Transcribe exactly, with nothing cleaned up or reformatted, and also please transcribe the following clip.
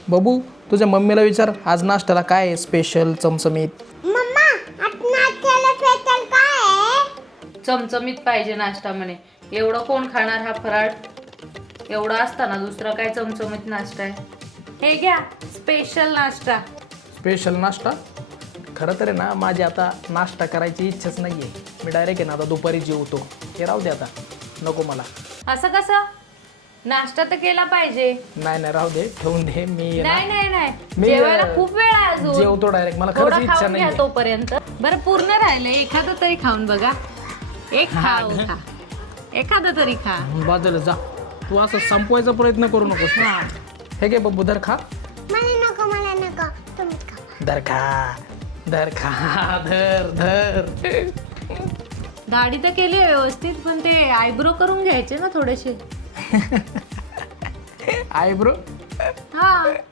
बबू तुझ्या मम्मीला विचार आज नाश्त्याला काय आहे स्पेशल चमचमीत. मम्मा आज नाश्त्याला स्पेशल काय आहे? चमचमीत पाहिजे नाश्ता म्हणे. एवढं कोण खाणार हा फराळ? एवढा असताना दुसरा काय चमचमीत नाश्ता आहे? हे घ्या स्पेशल नाश्ता. स्पेशल नाश्ता? खरं तर आहे ना माझी आता नाश्ता करायची इच्छाच नाही आहे. मी डायरेक्ट आहे ना आता दुपारी जेवतो. हे राहू दे आता, नको मला. असं कसं? नाश्ता तर केला पाहिजे. नाही नाही राहू दे, ठेवून दे. मी आहे नाही ना नाही नाही मी, जेवायला अं, खूप वेळ आहे अजून. जेवतो डायरेक्ट. मला थोडं खरंच इच्छा खाऊन नाही घ्या आहे. तोपर्यंत. बरं पूर्ण राहिलंय एखादं तरी खाऊन बघा. एक खाऊ खा, एखादं तरी खा. बाजूला जा. तू असं संपवायचा प्रयत्न करू नकोस. हे घे बब्बू, धर खा. मला नको मला नको तुम्ही खा. धर खा, धर खा, धर धर. दाढी तर केली आहे व्यवस्थित, पण ते आयब्रो करून घ्यायचे ना थोडेसे. आयब्रो? हा